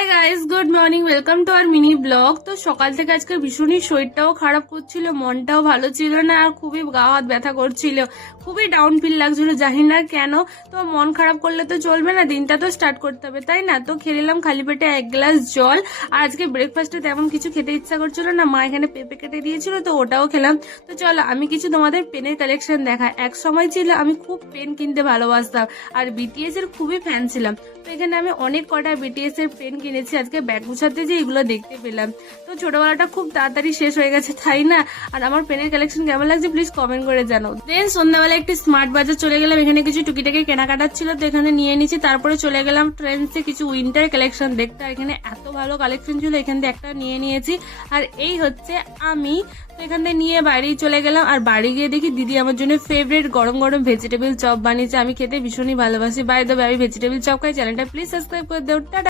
High guys, good morning, welcome to our mini blog. তো সকাল থেকে আজকে ভীষণই শরীরটাও খারাপ করছিল, মনটাও ভালো ছিল না, আর খুবই গা হাত ব্যথা করছিল, খুবই ডাউন ফিল লাগছিল, জানি না কেন। তো মন খারাপ করলে তো চলবে না, দিনটা তো স্টার্ট করতে হবে, তাই না? তো খেয়ে নিলাম খালি পেটে 1 গ্লাস জল। আর আজকে ব্রেকফাস্টে তেমন কিছু খেতে ইচ্ছা করছিল না, মা এখানে পেঁপে কেটে দিয়েছিল, তো ওটাও খেলাম। তো চলো আমি কিছু তোমাদের পেনের কালেকশন দেখাই। এক সময় ছিল আমি খুব পেন কিনতে ভালোবাসতাম আর বিটিএস এর খুবই ফ্যান ছিলাম। তো এখানে আমি অনেক কটা বিটিএস এর পেন কিনেছি, আজকে ব্যাগ গুছাতে যে এগুলো দেখতে পেলাম। তো ছোটবেলাটা খুব তাড়াতাড়ি শেষ হয়ে গেছে, তাই না? আর আমার পেনের কালেকশন কেমন লাগছে প্লিজ কমেন্ট করে জানাও। দেন সন্ধ্যাবেলা একটি স্মার্ট বাজার চলে গেলাম, এখানে কিছু টুকিটাকি কেনাকাটার ছিল, তো এখানে নিয়ে নিচ্ছি। তারপরে চলে গেলাম ট্রেন্ডসে কিছু উইন্টার কালেকশন দেখতে, আর এখানে এত ভালো কালেকশন ছিল, এখান থেকে একটা নিয়ে নিয়েছি। আর এই হচ্ছে আমি। তো এখান থেকে নিয়ে বাড়ি চলে গেলাম, আর বাড়ি গিয়ে দেখি দিদি আমার জন্য ফেভারিট গরম গরম ভেজিটেবল চপ বানিয়েছে। আমি খেতে ভীষণই ভালোবাসি। বাই দ্য ওয়ে, আমি ভেজিটেবল চপ খাই। চ্যানেলটা প্লিজ সাবস্ক্রাইব করে দেও। টাটা।